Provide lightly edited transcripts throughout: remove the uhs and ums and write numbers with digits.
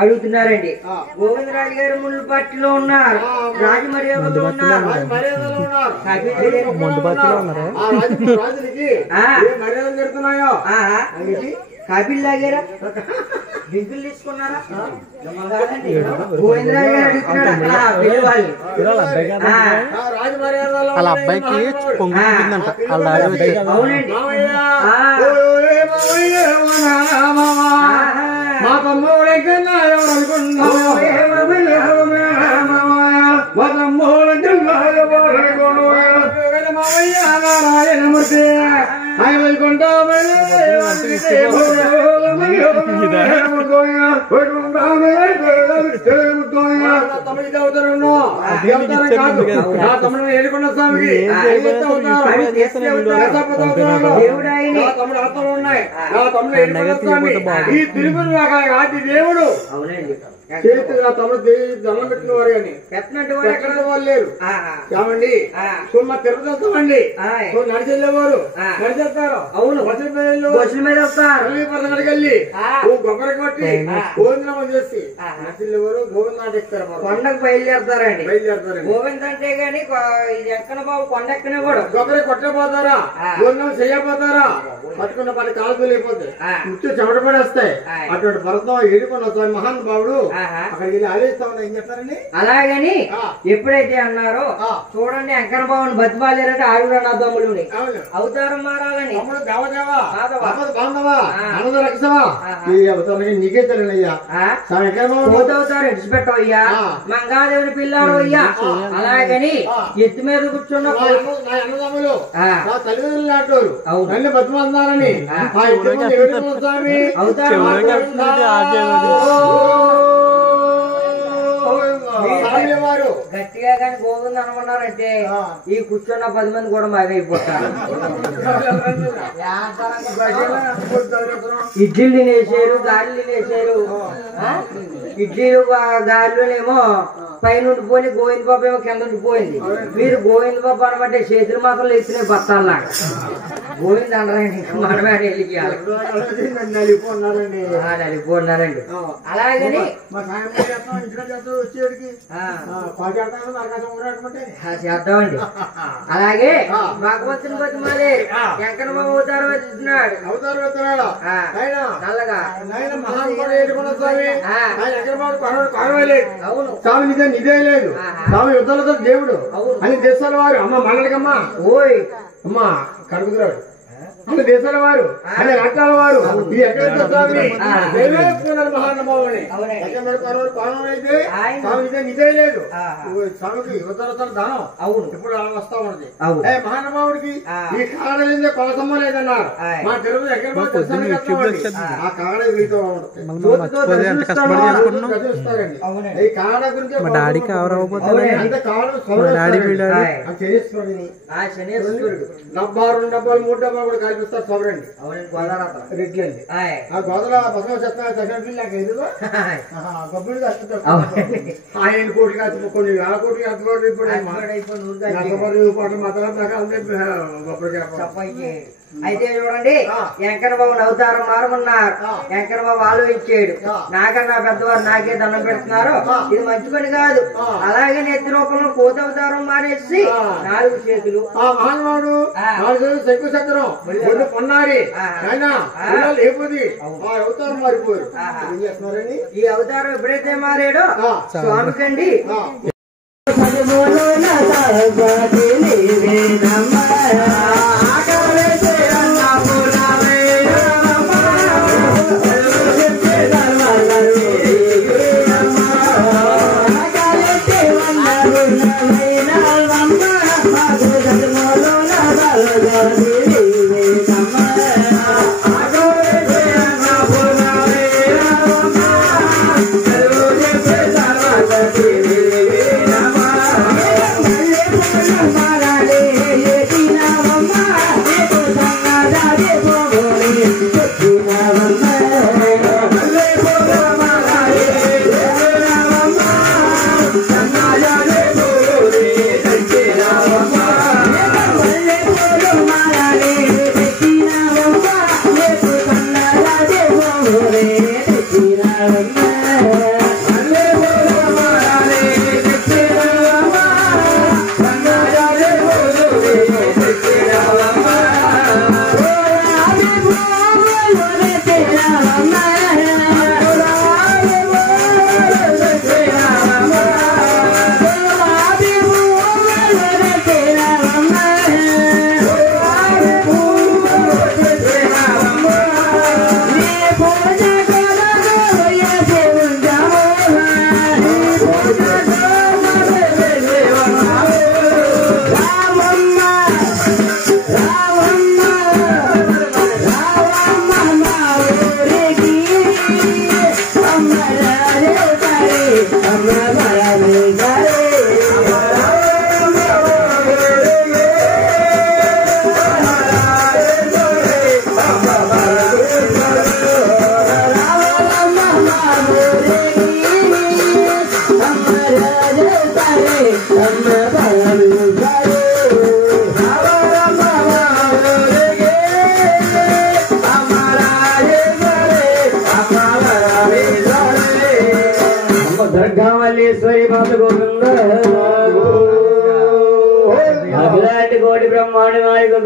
అడుగుతున్నారండి. గోవిందరాజు గారు మున్సిపాలిటీలో ఉన్నారు, రాజమర్యాదలో ఉన్నారు, కాపీలు తాగారా, డ్రింకులు తీసుకున్నారా? గోవిందరాజు గారు అడుగుతున్నారు. వాళ్ళ అబ్బాయికి పొంగుతుందంట. అవునండి. మా తమ్ముడైనా ఎవరనుకున్నా మా తమ్ముడంటే ఆయన వైకుంఠ తమ్ముడు ఏడుకొండ స్వామికి తమ్ముడు ఆత్మలు ఉన్నాయి. తమ్ముడు ఏడుకొండ స్వామి ఈ తిరుపతి ఆది దేవుడు. చేతిగా తమ్ముడు దండం పెట్టిన వారు కానీ పెట్టినట్టు వారు ఎక్కడ వాళ్ళు లేరు. చామండి మా తిరుపతి వస్తామండి, నడిచెళ్ళేవారు నడిచేస్తారు. అవును, బస్సుల మీద వస్తారు. వెళ్ళి కొబ్బరి కొట్టి గోవిందనామం చేసి నడిచెళ్ళేవారు గోవిందనాట ఎక్కుతారు. కొండకు బయలుదేరతారండి. గోవింద అంటే గాని ఎక్కన బాబు కొండ ఎక్కనే కూడా కొబ్బరి కొట్టపోతారా, గోవిందం చెయ్యపోతారా, పట్టుకున్న పని కాలు లేకపోతే ముచ్చు చెమట పడేస్తాయి. అటువంటి భరతం ఏడుకున్న స్వామి మహాన్ బాబుడు అక్కడికి వెళ్ళి ఆలోచిస్తా ఉన్నా. ఏం చెప్తారండి? అలాగని ఎప్పుడైతే అన్నారో చూడండి, వెంకన్న బాబుని బతిమాలేరంటే ఆరుగురు అన్నదమ్ములు అవతారం మారాలని నీకే తెలియనయ్యా. అవతారం ఇడిచిపెట్టవయ్యా, మంగాదేవుని పిల్లాడు అయ్యా. అలాగని ఎత్తు మీద కూర్చున్న అన్నదమ్ములు తల్లిదండ్రులు నాటోరు నన్ను బతిమాలని అవతారం గట్టిగా కానీ గోవింద అనుకున్నారంటే ఈ కూర్చున్న 10 మంది కూడా మాగైపోతారు. ఇడ్లీలు తినేసారు, గారెలు తినేసారు. ఇడ్లీలు గారెలునేమో పైన ఉండిపోయి గోవింద బాబు ఏమో కింద ఉండిపోయింది. మీరు గోవింద బాబు అనబట్టే చేతులు మాత్రం ఎత్తునే బత్తాల్లాగా గోవింద అనరండి. మనమే వెళ్ళి నలిపోన్నారండి. అలాగని చేద్దామండి. అలాగే భగవంతుని బతిమాలే వెంకన్న బాబు అవతారం ఎత్తున్నాడు. నల్లగా అవును, స్వామి నిజం నిజే లేదు, స్వామి యుద్ధాలతో దేవుడు అని దేశాల వారు అమ్మ మండలికమ్మా ఓయ్ అమ్మ కడుగుతున్నాడు అన్న దేశాల వారు అనే రాష్ట్రాల వారు మహానుభావుని అయితే స్వామి నిజే లేదు. స్వామికి యువతల దానం అవును ఇప్పుడు వస్తా ఉన్నది. మహానుభావుడికి ఈ కాడ కొలసమ్మ లేదన్నారు. మా తెలుగు ఎక్కడ ఆ కాడ వీటితో ఈ కాడ గురించి అంత కాడ శనేశ్వరుడు 72 డబ్బాలు 3 డబ్బాలు కూడా కల్పిస్తారు సౌరండి. రెడ్డి అండి ఆ గోదల పక్కన చెప్తాను నాకు ఎదురు గొప్పలు కట్టుతారు. ఆయన కోటి కాదు కొన్ని వేల కోటి కట్టుకోండి. ఇప్పుడు మాత్రం అయితే చూడండి, వెంకన్న బాబుని అవతారం మారమన్నారు. వెంకన్న బాబు ఆలోచించాడు, నాకన్నా పెద్దవారు నాకే దండం పెడుతున్నారు, ఇది మంచి పని కాదు. అలాగే నెత్తి రూపంలో కోత అవతారం మానేసి 4 చేతులు మహానుభావుడు శంకు చక్రం పొన్నారి లేకపోతే అవతారం మారిపోయారు. ఏం చేస్తున్నారని ఈ అవతారం ఎప్పుడైతే మారాడో స్వామికండి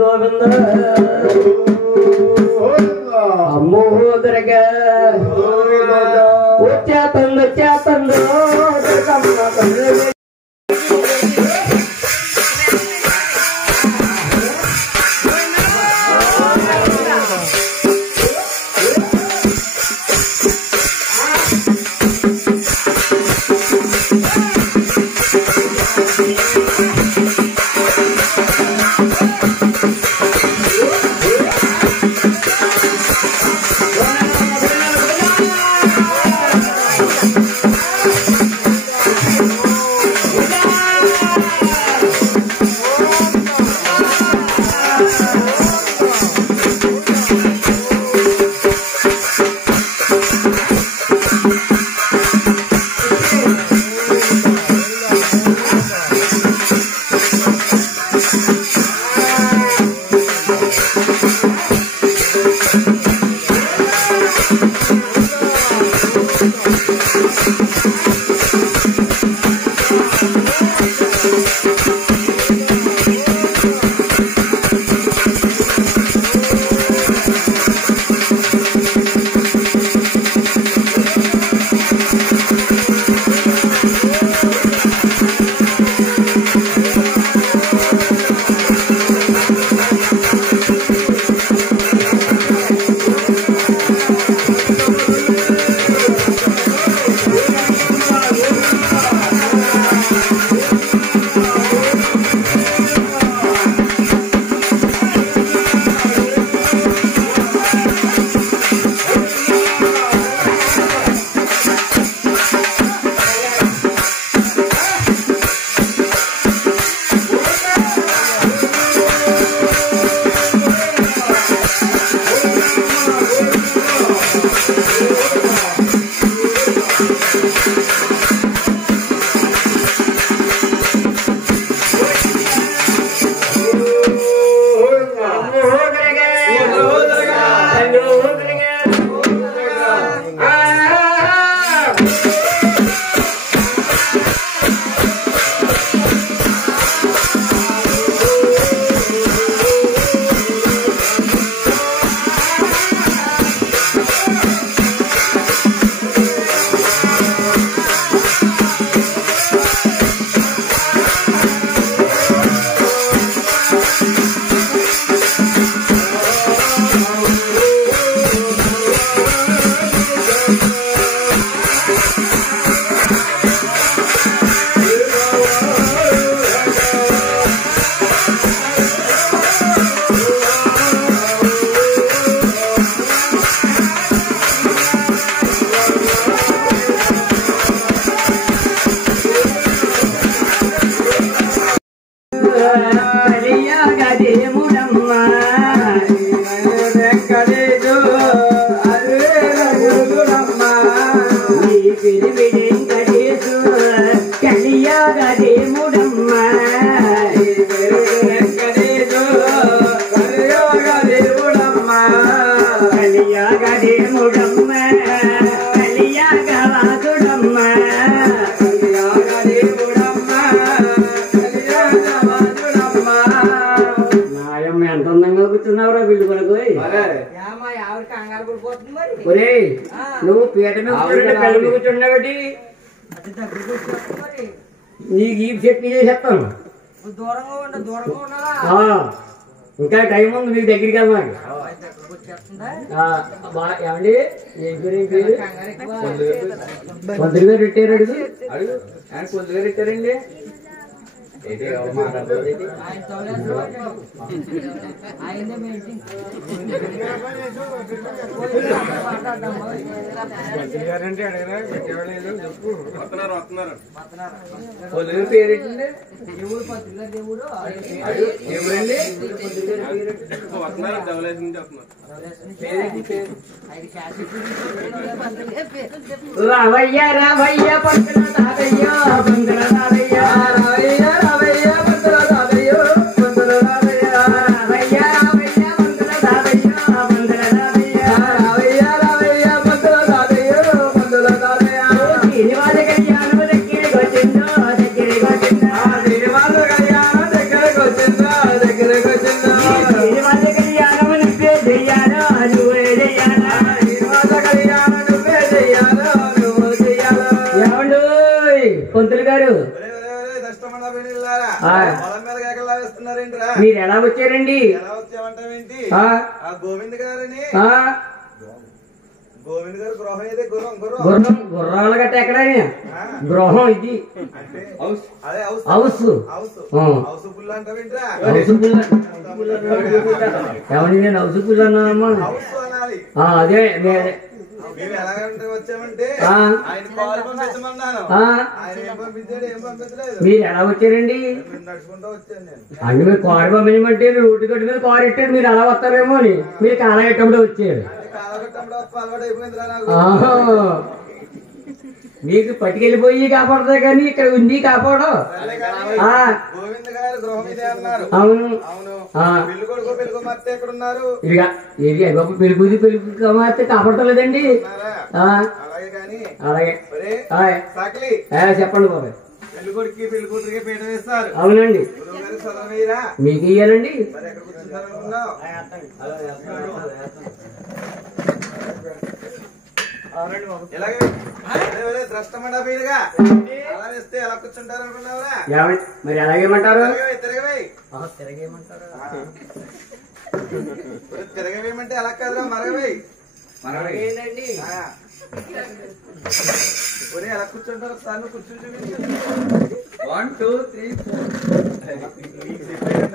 గోవింద అమ్మో దొరగా వచ్చేతందో నువ్వు పీట మీద కూర్చున్నాబట్టి నీకు ఈ చట్నీ చేసేస్తాను. ఇంకా టైం ఉంది మీకు దగ్గరికి వెళ్ళాలి. ఏమండి పొద్దుగా పెట్టారు అడుగు పొద్దుగా పెట్టారండి. పేరేంటండి? రావయ్య రావయ్య పక్కన తాతయ్య బంధుల తాతయ్య రావయ్య రావయ్య బంధుల తాతయ్య బంధుల తాతయ్య రావయ్య రావయ్య బంధుల తాతయ్య బంధుల తాతయ్య రావయ్య రావయ్య బంధుల తాతయ్య బంధుల తాతయ్య శ్రీనివాస కళ్యాణం దగ్గరికి వచ్చిందో శ్రీనివాస కళ్యాణం దగ్గరికి వచ్చిందో పొలం మీద కేకలు వేస్తున్నారేంట్రా? మీరు ఎలా వచ్చారండి? ఎలా వచ్చామంటావేంటి? ఆ, ఆ గోవింద్ గారని ఆ, గోవింద్ గారు గృహం ఏదే గుర్రం గుర్రం గుర్రం గుర్రాలు గట్ట ఎక్కడ గృహం ఇది అంటే హౌస్ అదే హౌస్ హౌస్ హౌస్ ఆ. హౌస్ పుల్లు అంటావేంట్రా? హౌస్ పుల్ల ఏమండి నేను హౌస్ పుల్ల అన్నానమ్మా. హౌస్ అనాలి. అదే మేము ఎలాగంటే వచ్చామంటే ఆ. ఆయన కారు పంపించమన్నాను. ఆ, ఆయన ఏం పంపించాడు ఏం పంపించలేదు. మీరు ఎలా వచ్చారండి? మీరు నడుచుకుంటూ వచ్చాను నేను. అంటే మీరు కారు పంపించమంటే రోడ్డు గట్టు మీద కారు ఎట్టాడు, మీరు అలా వస్తారేమో అని మీరు కాలం ఎట్టప్పుడు వచ్చారు. అంటే కాలగట్టంలో అలవాటు అయిపోయిందిరా నాకు. ఆహా. మీకు పట్టుకెళ్ళిపోయి కాపాడుతాయి కానీ ఇక్కడ ఉంది కాపాడు. సరే కానీ ఆ, గోవింద్ గారు గృహం ఇదే అన్నారు. అవును. అవును. ఆ. పెళ్లి కొడుకు పెళ్లి కుమార్తె ఎక్కడ ఉన్నారు? ఇదిగా ఇది బాబు పెళ్లి మాత్రం కాపాడతలేదండి. ఉన్నారా? ఆ, అలాగే కానీ అలాగే ఒరే ఆయ్. సాకలి చెప్పండి బాబాయ్. పెళ్లి కొడుకు పెళ్లి కూతురికి పీట వేస్తారు. అవునండి. గురువు గారు చదవయ్యరా? మీకు ఇయ్యాలండి. మరి ఎక్కడ కూర్చుంటారు అనుకున్నావు? ఇలాగే ద్రష్టమండా పీరుగా అలా వేస్తే ఎలా కూర్చుంటారు అనుకున్నావురా? మరి ఎలాగేమంటారు? తిరగవేయమంటే ఎలా కాదురా మరగవేయి. ఏంటండి? ఒరే ఎలా కూర్చుంటారు సార్ నువ్వు కూర్చుని చూపించు. 1 2 3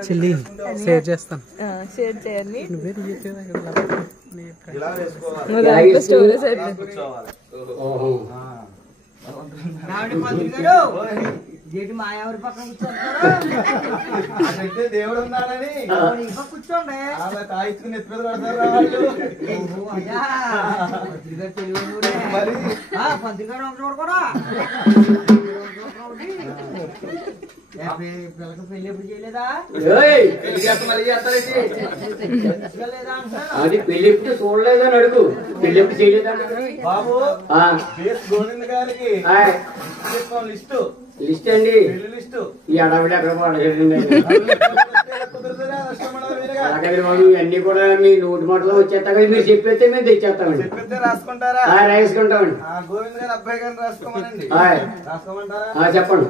చెల్లి షేర్ చేస్తాను. షేర్ చేయండి. ఇలా వేసుకోవాలి. మా దాంట్లో స్టోరేజ్ ఇలా అయిపోయింది. కూర్చోవాలి. మాయావరి పక్కన కూర్చోంటారా? అదంటే దేవుడు ఉన్నాడని కూర్చోండి. అలా తాయించుకుని ఎత్తి మీద పడతారు వాళ్ళు. మరి పంతిగాడు ఒక చోట కూడా పిల్లకి పెళ్లి ఎప్పుడు చేయలేదా? ఏయ్, పెళ్లి చేస్తే మళ్ళీ చేస్తారేంటి? లేదా అంటారు. అది పెళ్లి ఎప్పుడు చూడలేదని అడుగు. పెళ్లి ఎప్పుడు చేయలేదని. బాబు ఆ, బేస్ గోవింద్ గారికి ఆయ్. లిస్టు లిస్ట్ అండి. పెళ్లి లిస్టు ఈ అడవిడ ఎక్కడ పడగండి. కుదురుతుందా నష్టమడా వీరుగా? అలాగే బాబు ఇవన్నీ కూడా మీ నోటి మాటలో వచ్చేస్తా కదా, మీరు చెప్పేస్తే మేము తెచ్చేస్తామండి. చెప్పితే రాసుకుంటారా? రాసుకుంటామండి. ఆ గోవింద్ గారి అబ్బాయి గారిని రాసుకోమనండి. ఆయ్. రాసుకోమంటారా? చెప్పండి.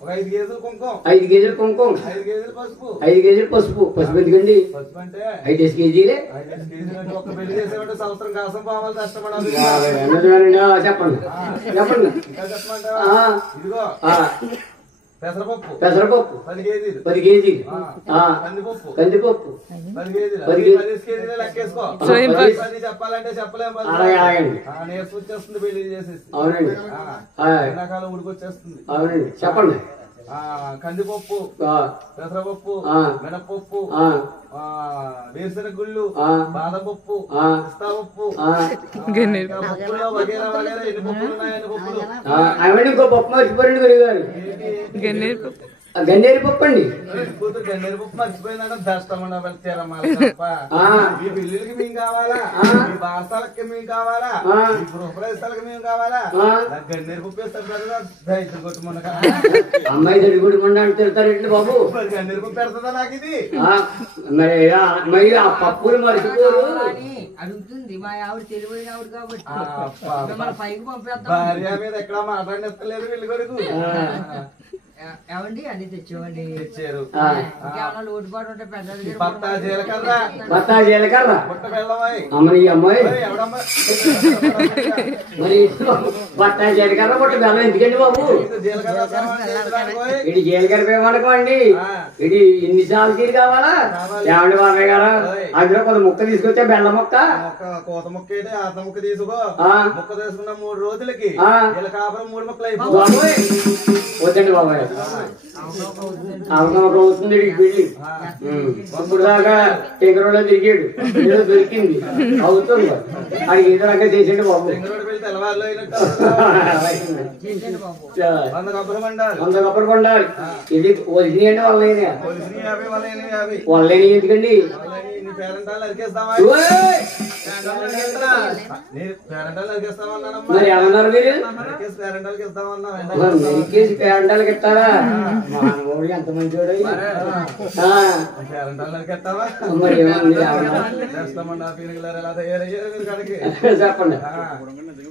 ఒక 5 కేజీలు కుంకుమ, 5 కేజీలు కుంకుమ, 5 కేజీలు పసుపు. 5 కేజీలు పసుపు. పసుపు ఎందుకండి? పసుపు అంటే 5 కేజీలే. 5 కేజీలు అంటే ఒక్క పెళ్లి చేసేవంటే సంవత్సరం కాసం పోవాలి కష్టపడాలి. చెప్పండి. చెప్పండి. ఇంకా చెప్పమంటారా? ఆ. ఇదిగో ఆ, పెసరపప్పు పెసరపప్పు 10 కేజీలు, 10 కేజీలు. ఆ, కందిపప్పు కందిపప్పు 10 కేజీలు, 10 కేజీలు లెక్కేసుకో. Same 10 చెప్పాలంటే చెప్పలేము. అలాగే అలాగండి. నీరసం వచ్చేస్తుంది పెళ్లి చేసేసి. అవునండి. ఎండాకాలం ఉడికొచ్చేస్తుంది. అవునండి. చెప్పండి. కందిపప్పు, ఆ, పెసరపప్పు, ఆ. మినపప్పు, ఆ, వేరుశనగ గుళ్ళు, ఆ. బాదం పప్పు, ఆ. పిస్తా పప్పు, ఆ, ఇంకా పప్పుల్లో వగేరా వగేరా ఎన్ని పప్పులు ఉన్నాయి ఎన్ని పప్పులు. అవన్నీ ఇంకో పప్పు మర్చిపోరండి గురుగారు. గన్నేరు పప్పు. గన్నేరు పప్పు అండి. కూతురు గన్నేరు పప్పు మర్చిపోయిందంటే దష్టమన్నా వెళ్తారమ్మా తప్ప. మీ బిల్లులకి మేము కావాలా? మీ బాసాలకి మేము కావాలా? మీ గృహప్రవేశాలకి మేము కావాలా? నాకు గన్నేరు పప్పు వేస్తారు కదా దైత్యం కొట్టుమన్న అమ్మాయి తడిగుడి మండ అంటే తిడతారేంటి బాబు? గన్నేరు పప్పు పెడతా నాకు ఇది. మరి ఆ పప్పులు మర్చిపోరు. అడుగుతుంది మా ఆవిడ తెలివైన ఆవిడ కాబట్టి అబ్బా. మిమ్మల్ని పైకి పంపేద్దాం. భార్య మీద ఎక్కడ మాట్లాడినట్లేదు వీళ్ళు కొడుకు. ఏమండి అన్ని తెచ్చామండి. తెచ్చారు. ఇంకేమన్నా లోటుపాటు ఉంటే పెద్దది బత్తా జీలకర్ర, బత్తా జీలకర్ర, పుట్ట బెల్లమై. అమ్మని అమ్మాయి ఎవడమ్మా మరి బత్తా జీలకర్ర పుట్ట బెల్లం ఎందుకండి బాబు? జీలకర్ర పోయి. ఇది జీలకర్ర పేమనకం అండి. ఇది ఎన్నిసార్లు తీరు కావాలా? ఏమండి బాబాయ్ గారు అందులో కొంత ముక్క తీసుకొచ్చా బెల్లం ముక్క. కోత ముక్క ఏంటి ఆత ముక్క తీసుకో. ముక్క తీసుకున్న 3 రోజులకి ఇలా కాపురం 3 ముక్కలు అయిపోయి. బాబోయ్ వద్దండి బాబాయ్. అవసరం ఒక అవుతుంది పెళ్లి. ఇప్పుడు దాకా టెంకరోలో తిరిగాడు, ఏదో దొరికింది అవుతుంది. అది ఏదో రకంగా చేసేయండి బాబు. తెల్లవారులో అయినట్టు 100 కొబ్బరి మండాలి. 100 కొబ్బరి కొండాలి. ఇది ఒరిజినల్ అండి వాళ్ళైనా 50 వాళ్ళని ఎందుకండి? నీ పేరెంటాలు నరికేస్తావా? పేరెంటాలు నరికేస్తామన్నానమ్మా. మరి ఏమన్నారు మీరు? నరికేసి పేరెంటాలకి ఇస్తామన్నా. నరికేసి పేరంటాలకి ఇస్తారా? మానవుడు ఎంత మంచివాడు. పేరెంటాలు నరికేస్తావా? మరి ఏమన్నా చేస్తామన్నా. పీనుగులారు ఎలా తయారయ్యారు మీరు కడికి. చెప్పండి.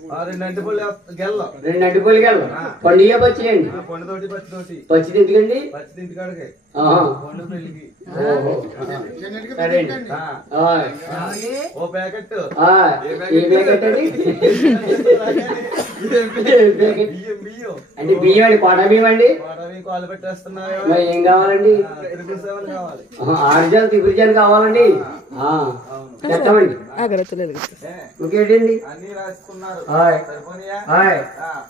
2 అంటిపళ్ళు గెల్ల 2 అంటిపళ్ళు గెల్ల పండుగ పచ్చియండి పండుతోటి పచ్చితోటి పచ్చిది ఎందుకండి పచ్చిది ఇంటికాడికి పండు పెళ్లికి సరే అండి ఓ ప్యాకెట్ ఏ ప్యాకెట్ అండి బియ్యం అంటే బియ్యం అండి కోట బియ్యం అండి కాలు పెట్టేస్తున్నాయో మరి ఏం కావాలండి కావాలి ఆర్జాలు తిగురిజాలు కావాలండి చెప్తామండి ఇంకేంటండి అన్ని రాసుకున్నారు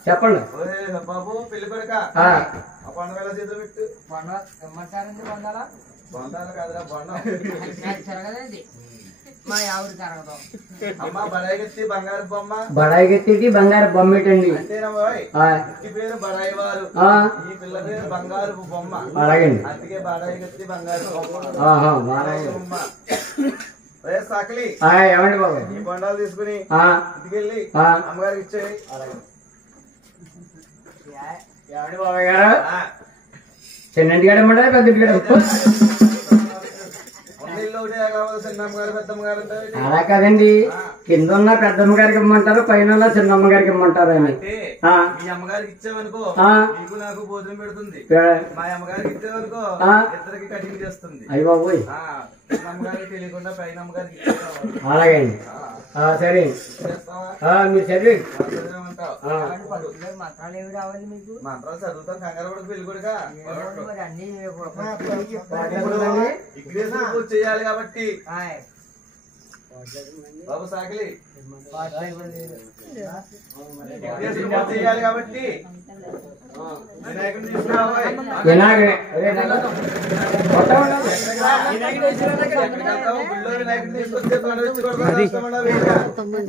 చెప్పండి బాబు పెళ్లి కొడుక పండుగ చేతులు పెట్టు బొండాలు కాదురా బొండం మా ఆవిడ జరగదు అమ్మ బడాయిగెత్తి బంగారు బొమ్మ బడాయిగెత్తి బంగారు బొమ్మ ఏంటండి ఇంటి పేరు బడాయి వారు ఈ పిల్ల పేరు బంగారు బొమ్మ అలాగండి అందుకే బడాయిగెత్తి బంగారు బొమ్మ సకలి ఏమండి బాబు ఈ బొండాలు తీసుకుని ఇంటికెళ్ళి అమ్మగారికి ఇచ్చేయి ఏమండి బాబాయ్ గారు చిన్నంటి గారు ఇమ్మంటారా పెద్ద గారు అలా కాదండి కింద ఉన్న పెద్దమ్మ గారికి ఇమ్మంటారు పైన ఉన్న చిన్నమ్మ గారికి ఇమ్మంటారు అని మీ అమ్మగారికి ఇచ్చావనుకో నీకు నాకు భోజనం పెడుతుంది మా అమ్మగారికి ఇచ్చావనుకో ఇద్దరికి కటింగ్ చేస్తుంది అయ్యి బాబోయ్ అమ్మగారికి తెలియకుండా పైన అమ్మగారికి అలాగే అండి సరే మీరు చదివి మంత్రాలు ఏమి రావాలి మీకు మంత్రాలు చదువుతాం కంగారు కూడా పెళ్లి కూడా మరి అన్ని పూజ చేయాలి కాబట్టి బాబు సాకిలి చేయాలి కాబట్టి వినాయకుడిని తీసుకురావాలి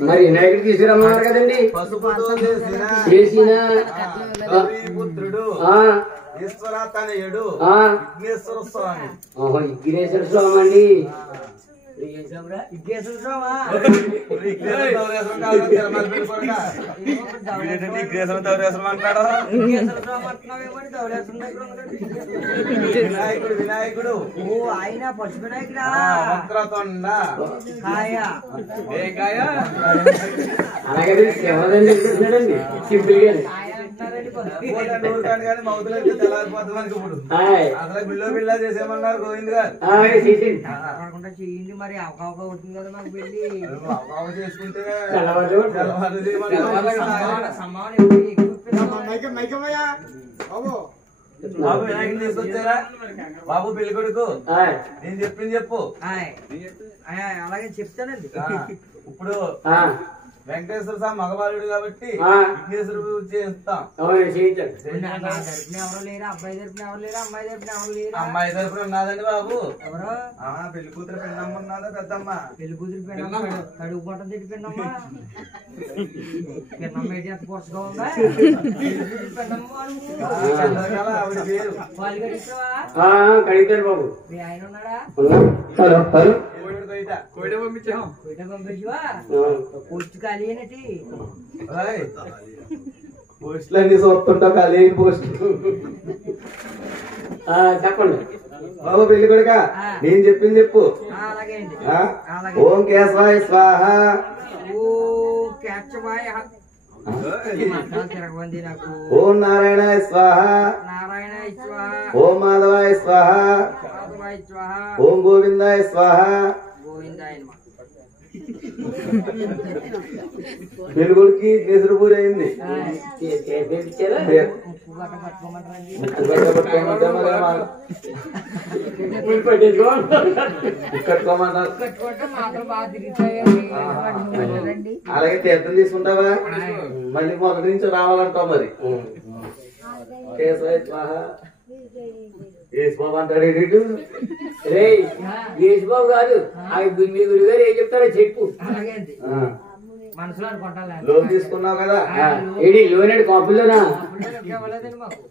మరి వినాయకుడు తీసుకురమ్మన్నారు కదండి పసుపుతో చేసిన పుత్రుడు ఈశ్వర తనయుడు విఘ్నేశ్వర స్వామి విఘ్నేశ్వర స్వామి అండి వినాయకుడు వినాయకుడు ఆయన పశు వినాయకుడా వక్రతుండ అలాగే శివదండి చెప్తున్నాడండి సింపుల్ గా కానీ మౌతులైతే తెల్లారిపోతామని ఇప్పుడు అసలు బిల్లో బిల్లా చేసేమన్నారు గోవింద్ గారు చేయండి మరి అవకాశం అవుతుంది కదా మాకు వెళ్ళి చేసుకుంటే బాబు వినాయకుడు తీసుకొచ్చారా బాబు పెళ్లి కొడుకు నేను చెప్పింది చెప్పు అలాగే చెప్తానండి ఇప్పుడు వెంకటేశ్వర స్వామి మగవాళ్ళుడు కాబట్టి విఘ్నేశ్వర పూజ చేస్తాం ఎవరు లేరా అబ్బాయి తరపున ఎవరు లేరా అమ్మాయి తరపున ఎవరు లేరా అమ్మాయి తరపున ఉన్నదండి బాబు ఎవరు పెళ్లి కూతురు పెన్నమ్మ ఉన్నదా పెద్దమ్మ పెళ్లి కూతురు పెన్నమ్మ తడుగు పొట్ట తిట్టి పెన్నమ్మ పెన్నమ్మ ఏంటి ఎంత పొరసగా ఉందా ఆవిడ పేరు వాళ్ళు కడిగిస్తావా కడిగితారు బాబు మీ ఆయన ఉన్నాడా పంపించావా పోస్ట్ ఖాళీ అయినట్టు పోస్టులు అన్ని చూస్తుంటా ఖాళీ పోస్ట్ చెప్పండి బాబు పెళ్లి కొడుక నేను చెప్పింది చెప్పు అలాగే అండి ఓం కేశవాయ స్వాహ ఓ కేశవాయ తిరగబంది నాకు ఓం నారాయణాయ స్వాహ నారాయణ స్వాహ ఓం మాధవాయ స్వాహ మాధవాయ స్వాహ ఓం గోవిందాయ స్వాహ గోవిందాయ పెళ్ళికొడుకి కేసరి పూజ అయింది అలాగే తీర్థం తీసుకుంటావా మళ్ళీ మొదటి నుంచి రావాలంటావు మరి కేశవాయ స్వాహ యేసుబాబు అంటాడు రే యేసుబాబు కాదు మీ గురుగారు ఏం చెప్తారో చెప్పు మనసులో అనుకుంటాను లోన్ తీసుకున్నావు కదా ఏడి లోన్ అండి కాపుల్లోనా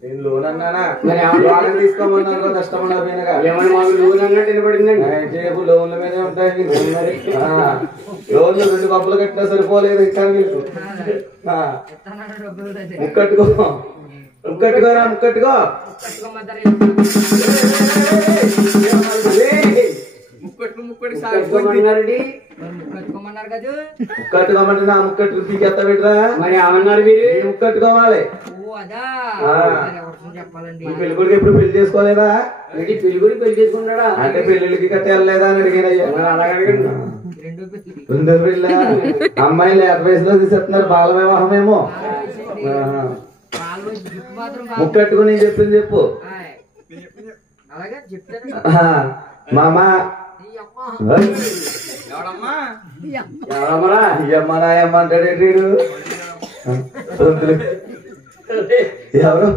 నేను లోన్ అన్నానా మరి లోన్ తీసుకోమన్నా కష్టమన్నా పోయినగా ఏమన్నా మాకు లోన్ అన్నట్టు వినపడిందండి చేపు లోన్ల మీదే ఉంటాయి మరి లోన్లు 2 కప్పులు కట్టినా సరిపోలేదు ఇంకా మీకు ముక్కట్టుకో ముక్కట్టుకోరా ముక్కట్టుకో కట్టుకోమన్నారండి కట్టుకోమన్నారు కదా. కట్టుకోమంటే నా ముక్కట్టు తీకెత్త పెట్టరా మరి ఏమన్నారు మీరు ముక్కట్టుకోవాలి. ఓ అదా చెప్పాలండి. పెళ్లి కొడుకు ఎప్పుడు పెళ్లి చేసుకోలేదా? పెళ్లి కూడా పెళ్లి చేసుకున్నాడా అంటే పెళ్లిళ్ళకి కట్ట వెళ్ళలేదా అని అడిగినయ్యా. అలాగే అడగండి రెండో పెళ్ళ అమ్మాయి లేత వయసులో తీసేస్తున్నారు. బాల వివాహమేమో. ముక్కట్టుకుని నేను చెప్పింది చెప్పు. అలాగే చెప్తాను. మామ ఏమంటాడు ఎవరు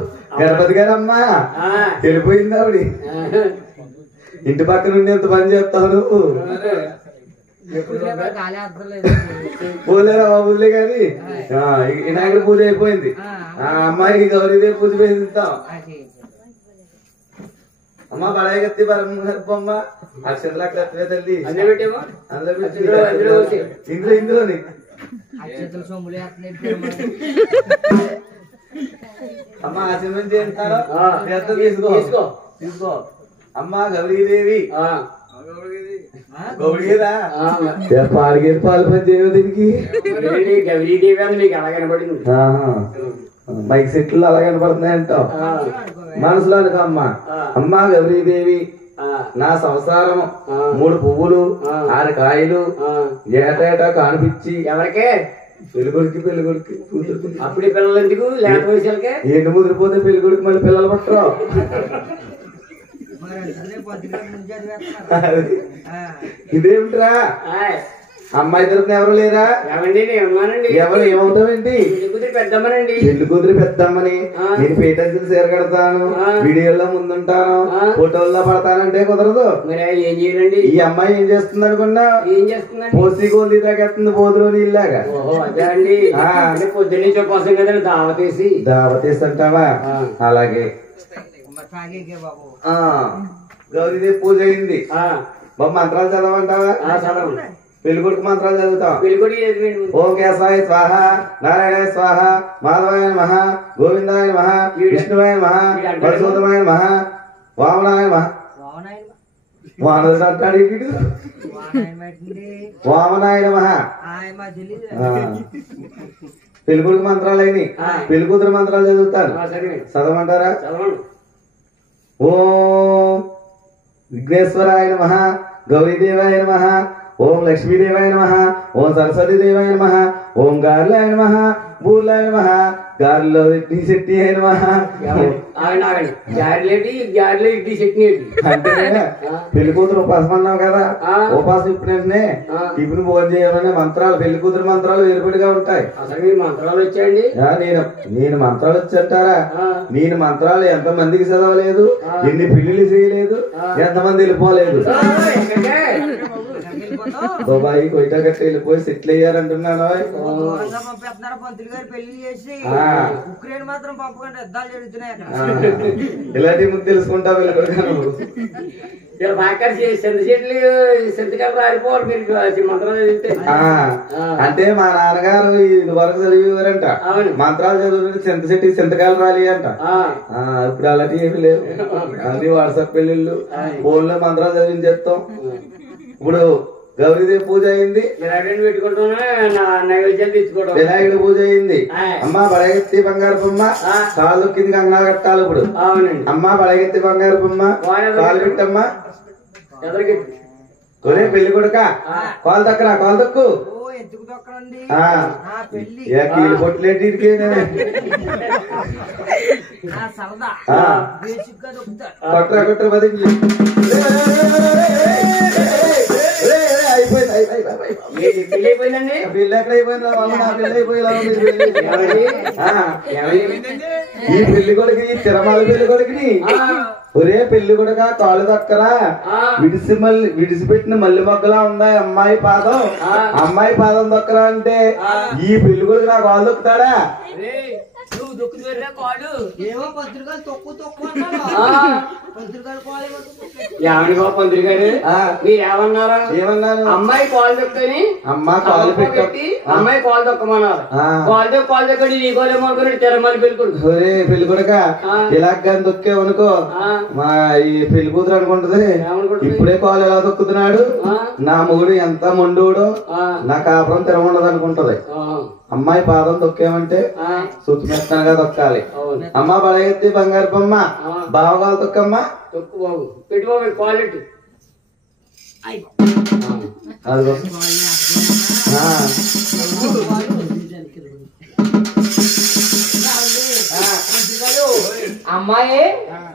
గణపతి గారమ్మా వెళ్ళిపోయింది ఆవిడ. ఇంటి పక్కన నుండి ఎంత పని చేస్తాను పోలేరా బాబులే గాని వినాయకుడి పూజ అయిపోయింది. ఆ అమ్మాయికి గౌరీదేవి పూజ చేస్తాం. అమ్మ బడాయి కత్తి బొమ్మ అక్షంతలా కత్తివే తల్లి ఇందులోని అమ్మ ఆశీర్వదం చేస్తారో తీసుకో తీసుకో. అమ్మ గౌరీదేవి గౌరీదా పాలుగేది పాలు పని చేయవు దీనికి. గౌరీదేవి అని మీకు అలా కనబడింది. మైక్ సెట్లు అలా కనపడుతున్నాయి అంటావు మనసులో అనుకో. అమ్మ అమ్మ గౌరీదేవి నా సంసారం 3 పువ్వులు 6 కాయలు ఏటా కానిపించి ఎవరికే పెళ్ళికొడికి పెళ్ళికొడికి అప్పుడే పిల్లలు ఎందుకు లేక వయసులకే ఎండు ముదిరిపోతే పెళ్ళికొడికి మళ్ళీ పిల్లలు పట్టరు. ఇదేమిట్రా అమ్మాయి తరపున ఎవరు లేరా? ఎవరు ఏమవుతావేంటి? పెళ్లి కూతురు పెద్దమ్మని నేను పేటెన్సిల్ చీర కడతాను, వీడియోలో ముందుంటాను, ఫోటోల్లో పడతానంటే కుదరదు. ఏం చేయాలండి? ఈ అమ్మాయి ఏం చేస్తుంది అనుకున్నా? ఏం చేస్తుందండి? పోసి గోల్ది తాగేస్తుంది బోధులో నీళ్ళగా. అదే అండి పొద్దున్నే కోసం కదండి దావతేసి అంటావా? అలాగే గౌరీదేవి పూజ అయింది. బాబు మంత్రాలు చదవంటావా? పెళ్లి కొడుకు మంత్రాలు చదువుతాం. ఓం కేశవాయ స్వాహ, నారాయణాయ స్వాహ, మాధవాయ నమః, గోవిందాయ నమః, విష్ణువాయ నమః, మధుసూదనాయ నమః, వామనాయ నమః. వానరుడు అంటాడు వామనాయ నమః. పెళ్లి కొడుకు మంత్రాలు అయినాయి. పెళ్లి కూతురు మంత్రాలు చదువుతాను. చదవమంటారా? ఓం విఘ్నేశ్వరాయ నమః, గౌరీదేవాయ నమః, ఓం లక్ష్మీదేవాయ నమః, ఓం సరస్వతి దేవాయ నమః, ఓం గార్లాయ నమః, బూర్లాయ నమః, గాలిలో ఇడ్లీ చట్నీ అయిన మహా. ఇడ్లీ చట్నీ అంటే పెళ్లి కూతురు ఉపాసం అన్నావు కదా, ఉపాసం ఇప్పుడంటే టిఫిన్ భోజనం చేయాలనే మంత్రాలు, పెళ్లి కూతురు మంత్రాలు వేరుపడిగా ఉంటాయి. అసలు మంత్రాలు వచ్చాయండి? నేను మంత్రాలు వచ్చంటారా? నేను మంత్రాలు ఎంత మందికి చదవలేదు, ఎన్ని పెళ్లిళ్ళు చేయలేదు, ఎంతమంది వెళ్ళిపోలేదు. దుబాయ్ కొయిటా గట్టి వెళ్ళిపోయి సెటిల్ అయ్యారంటున్నాను. ఇలాంటి ముందు తెలుసుకుంటా వెళ్ళిపోయాను. అంటే మా నాన్నగారు ఇది వరకు చదివేవారంట, మంత్రాలు చదివి చింత చెట్టు చింతకాయలు రాలి అంట. ఇప్పుడు అలాంటివి ఏమి లేవు, అన్ని వాట్సాప్ పెళ్లిళ్ళు, ఫోన్ లో మంత్రాలు చదివి చేస్తాం. ఇప్పుడు గౌరీదేవి పూజ అయింది, వినాయకుడి పూజ అయింది. అమ్మ బడగెత్తి బంగారు బొమ్మ కాలు కింది కంగా కట్టాలి. ఇప్పుడు అమ్మ బడగెత్తి బంగారు బొమ్మ కాలు పెట్టమ్మా. ఒరే పెళ్లి కొడుక కాలు దక్కరా, కాలు దక్కు. కీలు పొట్లేంటి కొట్టరా కొట్టరా బదికి అయిపోయిందండి. పెళ్లి ఎక్కడ అయిపోయిందా? నా పెళ్లి అయిపోయేలా ఈ పెళ్లి కొడుకు, ఈ తిరుమల పెళ్లి కొడుకుని ఒరే పెళ్లి కొడుక కాళ్ళు దక్కరా, విడిచిపెట్టిన మల్లి మొగ్గలా ఉందా అమ్మాయి పాదం, అమ్మాయి పాదం దక్కరా అంటే ఈ పెళ్లి కొడుకు నా కాళ్ళు దొక్కుతాడా? నువ్వు దొక్కుతున్నా కాడు ఏమో పత్రికలు తొక్కు అన్నాడు పత్రికలు కాలు ఏమని పంతులు గారు మీరు ఏమన్నారు? అమ్మాయి కాలు దొక్కుని అమ్మ కాలు పెట్టి అమ్మాయి కాలు దొక్కమన్నారు. కాలు దొక్కడి నీ కోలేమో అనుకున్నాడు తెరమని పెళ్ళి కొడుక ఇలాగ దొక్కేవనుకో మా ఈ పెళ్లి కూతురు అనుకుంటది ఇప్పుడే కాలు ఎలా దొక్కుతున్నాడు నా మొగుడు ఎంత మొండుడో నా కాపురం తిరగఉండదు అనుకుంటది. అమ్మాయి పాదం దొక్కేమంటే సుఖమెత్తనగా దొక్కాలి. అమ్మ బలగెత్తి బంగారు బొమ్మ బావగాలు దొక్కమ్మా తొక్కు బాబు పెట్టుకోవాలి క్వాలిటీ అదిగో అమ్మాయి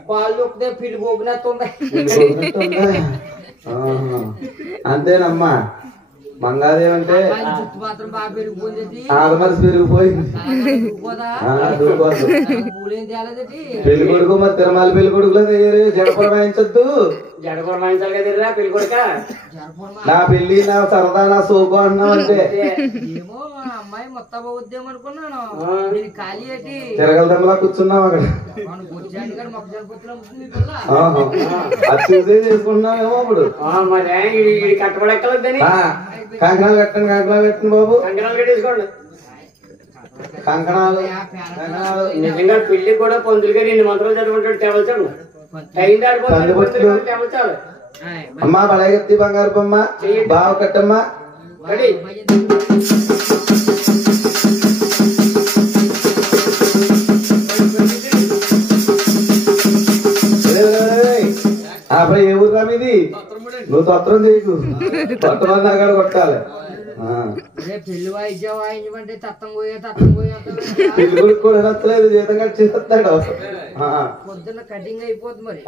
పాలు దొక్కితే పిల్లి గోపినట్టుంది. అంతేనమ్మా మంగాదేవి అంటే జుట్టు మాత్రం బాగా పెరిగిపోయింది ఆడమరిసి పెరిగిపోయింది. పూలేం తేలేదటి పెళ్లి కొడుకు మరి తిరుమల పెళ్లి కొడుకులో జడపడ వాయించద్దు. జడపడ వాయించాలి కదరా పెళ్లి కొడుక నా పెళ్లి నా సరదా నా సోకు అన్నావు అంటే ఏమో అమ్మాయి మొత్తం అవుద్దేమో అనుకున్నాను. నేను ఖాళీ ఏంటి తిరగలదమ్మలా కూర్చున్నావు అక్కడ అది చూసే చేసుకుంటున్నావేమో ఇప్పుడు. మరి కట్టబడెక్కలేదని కంకణాలు కట్టండి కంకణాలు కట్టండి బాబు కంకణాలు కట్టేసుకోండి. కంకణాలు నిజంగా పెళ్లి కూడా పంతులు గారు ఎన్ని మంత్రాలు చదువుకుంటాడు తెవల్చండి టైం తెవల్చాలి. అమ్మా బలగెత్తి బంగారు బొమ్మ బావ కట్టమ్మా రెడీ అప్పుడు ఏ ఊరు రామిది నువ్వు తొత్తరం చేయకు కొట్టమని అక్కడ కొట్టాలి. పెళ్లి వాయించమంటే తత్తం పెళ్లి కొడుకు కూడా నచ్చలేదు జీతం కట్టి చేస్తాడు. పొద్దున్న కటింగ్ అయిపోద్ది మరి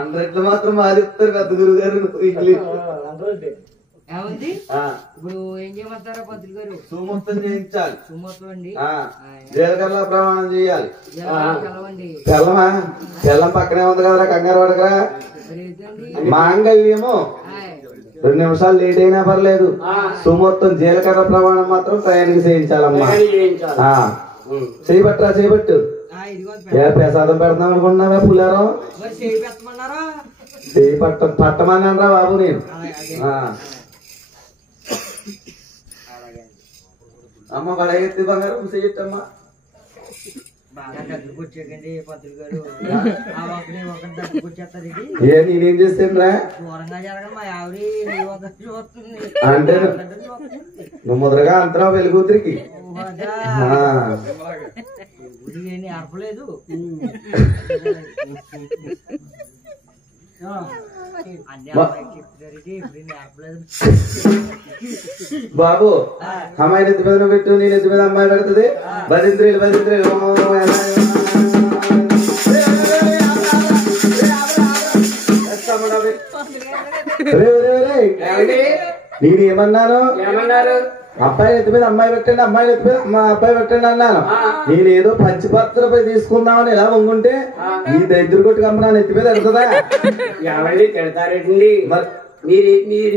200 మాత్రం మారిస్తారు పెద్ద గురువు గారు ఇంగ్లీష్ ఏముంది ఇప్పుడు ఏం చేయమంటారా పంతులు గారు? సుమొత్తం చేయించాలి. సుమొత్తం అండి జీలకర్ర ప్రమాణం చేయాలి. కలవండి బెల్లమా బెల్లం పక్కనే ఉంది కదరా కంగారు పడకరా. మాంగళ్యము 2 నిమిషాలు లేట్ అయినా పర్లేదు. సుమొత్తం జీలకర్ర ప్రమాణం మాత్రం ప్రయాణికి చేయించాలమ్మా. చేయబట్టరా చేయబట్టు ప్రసాదం పెడతాం అనుకుంటున్నావా పులారం చేయి పట్టమని అనరా బాబు నేను. అమ్మ బలగెత్తి బంగారం చేయట్టమ్మా. ఏ నేనేం చేస్తానురా అంటే నువ్వు ముద్రగా అంతరావు పెళ్లి కూతురికి అర్పలేదు బాబు అమ్మాయి నెత్తి మీద పెట్టు నీ నెత్తి మీద అమ్మాయి పెడుతుంది. భజంత్రీలు భజంత్రీలు నేను ఏమన్నాను అబ్బాయి నెత్తి మీద అమ్మాయి పెట్టండి అమ్మాయి నెత్తి మీద మా అబ్బాయి పెట్టండి అన్నాను. నేను ఏదో పంచపత్రపై తీసుకుందామని ఎలా వంగుంటే ఈ దగ్గర కొట్టుకు అమ్మ నా నెత్తి మీద ఎడుతుందా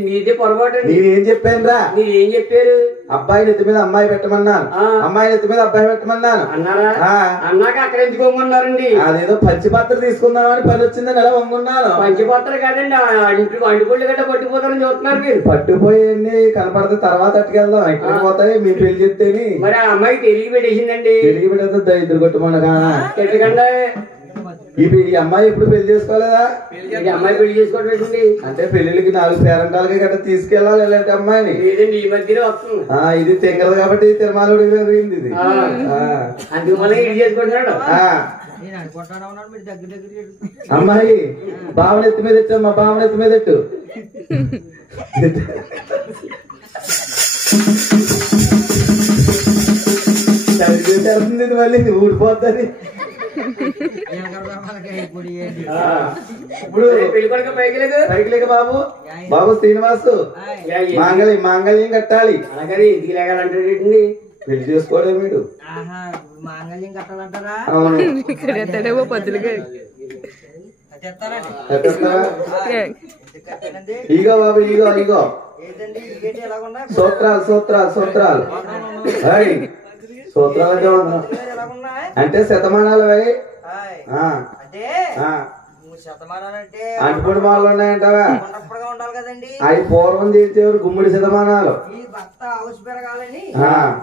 మీదే పొరపాటు. నేనేం చెప్పాను రా? మీరు ఏం చెప్పారు? అబ్బాయి నెత్తి మీద అమ్మాయి పెట్టమన్నాను అమ్మాయి నెత్తి మీద అబ్బాయి పెట్టమన్నాను అన్నాక అక్కడ ఎందుకు వంగున్నారండి? అదేదో పంచపాత్ర తీసుకుందామని పని వచ్చిందని ఎలా వంగున్నాను. పంచపాత్ర కాదండి అంటుకోళ్ళు గట్ట పట్టిపోతారని చూస్తున్నారు మీరు. పట్టుపోయండి కనపడితే తర్వాత అట్టుకెళ్దాం ఎక్కడికి పోతాయి మీరు పెళ్లి చెప్తేని. మరి ఆ అమ్మాయికి తెలిగి పెట్టేసిందండి. తెలిగి పెట్టేది ఇద్దరు కొట్టుమన్నా ఎట్టకండి ఈ అమ్మాయి ఎప్పుడు పెళ్లి చేసుకోలేదా? అమ్మాయి పెళ్లి చేసుకోవడం అంటే పెళ్లికి 4 పేరంటాలకి గట్రా తీసుకెళ్ళాలి ఇలాంటి అమ్మాయిని. ఈ మధ్యలో వస్తుంది ఇది తెంగదు కాబట్టి తిరుమల జరిగింది ఇది. అందుకు మళ్ళీ ఇది చేసుకుంటున్నాడు. అమ్మాయి బావన ఎత్తి మీద ఎట్టమ్మా బావన ఎత్తి మీద ఎట్టు. ఇది మళ్ళీ ఊడిపోతుంది. ఇప్పుడు పైకి లేక బాబు బాబు శ్రీనివాసు మాంగళ్యం కట్టాలి. పెళ్లి చేసుకోవడం మీరు మాంగళ్యం కట్టాలంటారా? అవును పద్దులుగా ఇగో బాబు ఇగో ఇగో సూత్రాలు సూత్రాలు సూత్రాలు సూత్రాలు ఎలాగున్నాయి అంటే శతమానాలు అంటే శతమానాలంటే అంటుపడి మాలు ఉన్నాయంటావా ఉన్నప్పుడుగా ఉండాలి కదండి. అవి పూర్వం చేసేవారు గుమ్మడి శతమానాలు. ఈ భర్త హౌస్ పెరగాలని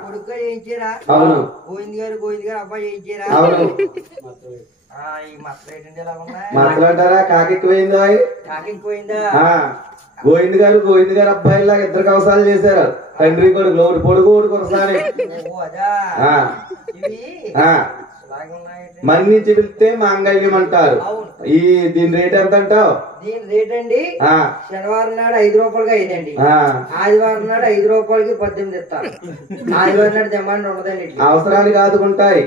కొడుకుగా చేయించారా? అవును. గోవింద్ గారు అబ్బాయి చేయించారా? అవును. ఈ మత్తలు ఏంటంటే ఎలా ఉన్నాయి? మత్తలు అంటారా? కాకెక్కిపోయిందో కాకిపోయిందా? గోవింద్ గారు అబ్బాయిలాగా ఇద్దరు కవసాలు చేశారు. తండ్రి కొడుకు ఒకటి పొడుగు ఒకటి కొరసారి. మన్ని చెబితే మాంగళ్యం అంటారు. దీని రేట్ ఎంత అంటావు? దీని రేట్ అండి శనివారం నాడు 5 రూపాయలకి 5 అండి. ఆదివారం నాడు 5 రూపాయలకి 18 ఇస్తారు. ఆదివారం నాడు డిమాండ్ ఉండదండి. అవసరానికి ఆదుకుంటాయి.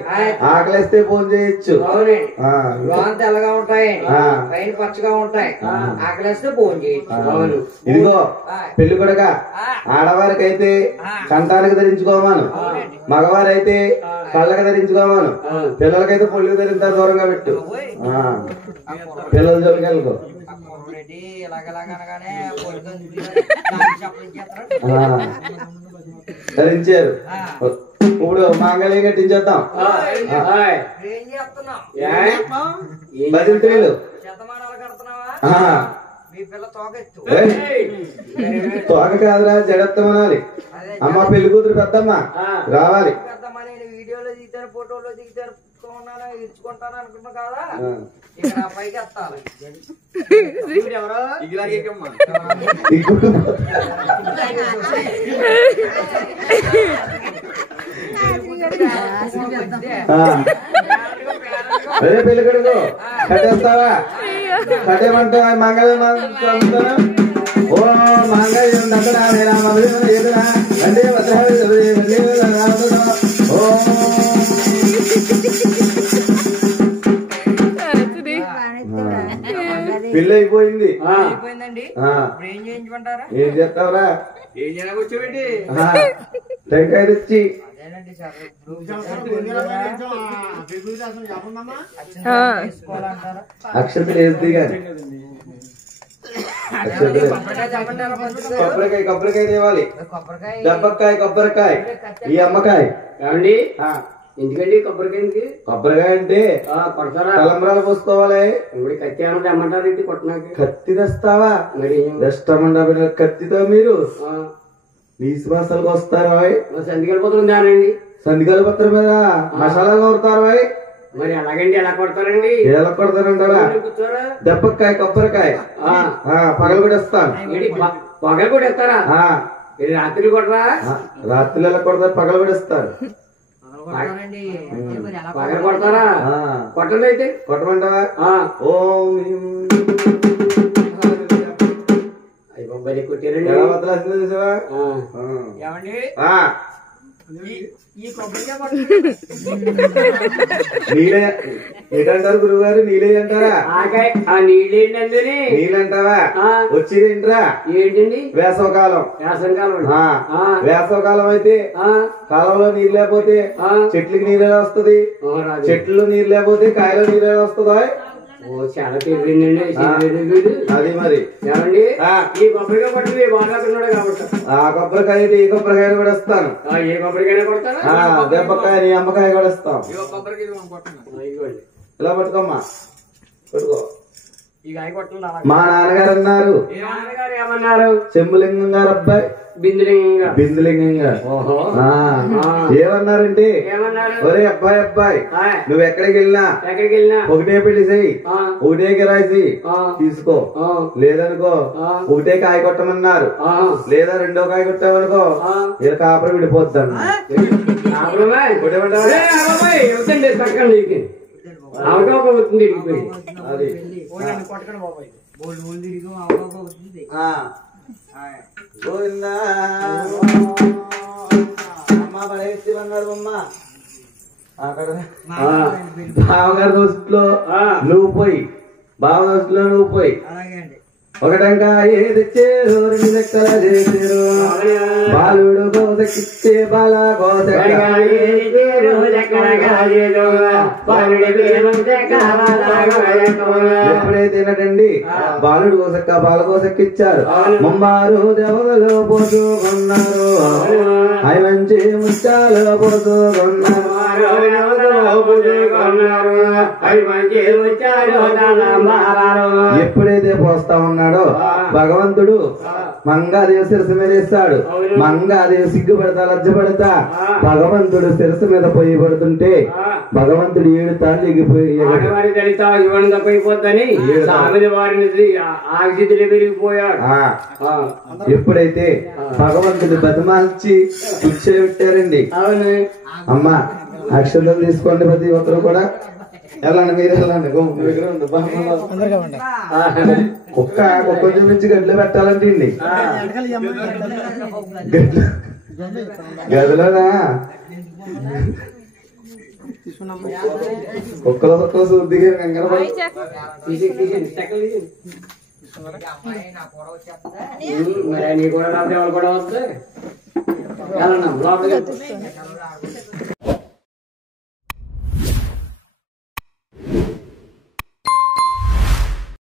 ఆకలిస్తే ఫోన్ చేయొచ్చు. అవునండి. లోన్ తెల్లగా ఉంటాయండి, పైన పచ్చగా ఉంటాయి. ఆకలిస్తే ఫోన్ చేయొచ్చు. ఇదిగో పెళ్లి కొడక ఆడవారికి అయితే కంఠానికి ధరించుకోమాను, మగవారైతే కళ్ళకి ధరించుకోమాను, పిల్లలకైతే పొల్లికి ధరించారు. దూరంగా పెట్టు. పిల్లల జోలికెళ్ళకు. ధరించారు. ఇప్పుడు మాంగళ్యం కట్టించేద్దాం. భజంత్రీలు తోక కాదురా, జడత్తమనాలి. అమ్మ పెళ్లి కూతురు పెద్దమ్మ రావాలి. వీడియోలో దిగుతారు, ఫోటోలో దిగుతారు, ఇచ్చుకుంటాను అనుకున్నా కదా. ఇక్కడ పైకి ఎత్తాలి. అదే పెళ్లి కొడుకు కట్టేస్తావా? కట్టేమంటా మంగళం ఓ మంగళం దక్కడా ఏదరా అంటే ఓ పెళ్లి అయిపోయింది. ఏం చేస్తావురా? టెంకాయ తెచ్చి అక్షతలు వేసి గాని కొబ్బరికాయ తేవాలి. కొబ్బరికాయ ఈ అమ్మకాయ ఎందుకండి కొబ్బరికాయ అంటే తలంబ్రాలు పోసుకోవాలి. ఇప్పుడు కత్తి ఏమన్నా తెమ్మంటారండి కొట్టడానికి? కత్తి తెస్తావా? మరి ఇష్టమండ కత్తితో మీరు నీసుమాసాలకు వస్తారు. సందికల పత్రం దానండి. సందికల పత్రం మీద మసాలాలు నూరుతారు. మరి అలాగండి ఎలా కొడతారండి? ఎలా కొడతారంటారా? దెబ్బకాయ కొబ్బరికాయ పగలు కూడా ఇస్తాను. పగలు కూడా ఇస్తారా? రాత్రి కొట్టరా? రాత్రి ఎలా కొడతారు? పగలు కూడా ఇస్తారు. పగలు కొడతారా? కొట్టండి అయితే. కొట్టమంటావా? ఓం బలి కొట్టారండి. ఎలా వదలాల్సిందో చూసావా? నీలే ఏంటంటారు గురువు గారు? నీలే అంటారా? నీళ్ళంటావా? వచ్చిందిరా ఏంటండి? వేసవకాలం. వేసవకాలం అయితే కాలంలో నీరు లేకపోతే చెట్లకి నీరు వస్తుంది. చెట్లు నీరు లేకపోతే కాయలో నీరు వస్తుందా? చాలా తెలియండి. అది మరి ఏమండి ఈ కొబ్బరికాయ పట్టింది బాగున్నాడు కాబట్టి ఆ కొబ్బరికాయ ఈ కొబ్బరికాయ కూడా ఇస్తాను. ఏ కొబ్బరికాయ కొడతాను? దెబ్బకాయ నీ అమ్మకాయ కూడా ఇస్తాం. ఇలా పట్టుకోమ్మా, పట్టుకో. మా నాన్నగారు అన్నారు, ఏమన్నారు? చెంబులింగం గారు అబ్బాయి బిందులింగం గారు ఏమన్నారంటే, ఒరే అబ్బాయి నువ్వు ఎక్కడికి వెళ్ళినా ఒకటే పెళ్లి చెయ్యి, ఒకటే కిరాయి తీసుకో, లేదనుకో ఒకటే కాయ కొట్టమన్నారు. లేదా రెండో కాయ కొట్టావనుకో ఇలా కాపురం విడిపోద్దాను. అది గోవిందా అమ్మ పడేసి బంగారు బొమ్మ బావగారి దోస్తులో నువ్వు పోయి, బావ దోస్తులో నువ్వు పోయి ఒక టెంకాయ తెచ్చారు 2 లెక్కల చేశారు బాలుడు కోసకిచ్చే బాల కోస ఎప్పుడైతే తినటండి బాలుడు కోసక్క బాల కోసక్కిచ్చారు ముమ్మారు దేవతలు పోసుకున్నారు అవి మంచి ముత్యాలు పోసుకున్నారు ఎప్పుడైతే పోస్తా ఉన్నాడో భగవంతుడు మంగాదేవి శిరస్సు మీద ఇస్తాడు మంగాదేవి సిగ్గుపడతా లజ్జపడతా భగవంతుడు శిరస్సు మీద పోయి పడుతుంటే భగవంతుడు 7 తాళ్ళు ఎగిపోయి ఎప్పుడైతే భగవంతుడు బతిమాల్చి కూర్చోబెట్టారండి అమ్మా అక్షంతలు తీసుకోండి ప్రతి ఒక్కరు కూడా వెళ్ళండి మీరు వెళ్ళండి కుక్క చూపించి గడ్లు పెట్టాలంటే అండి గదిలోనా కుక్కల శుద్ధిగా కంగారు కూడా వస్తే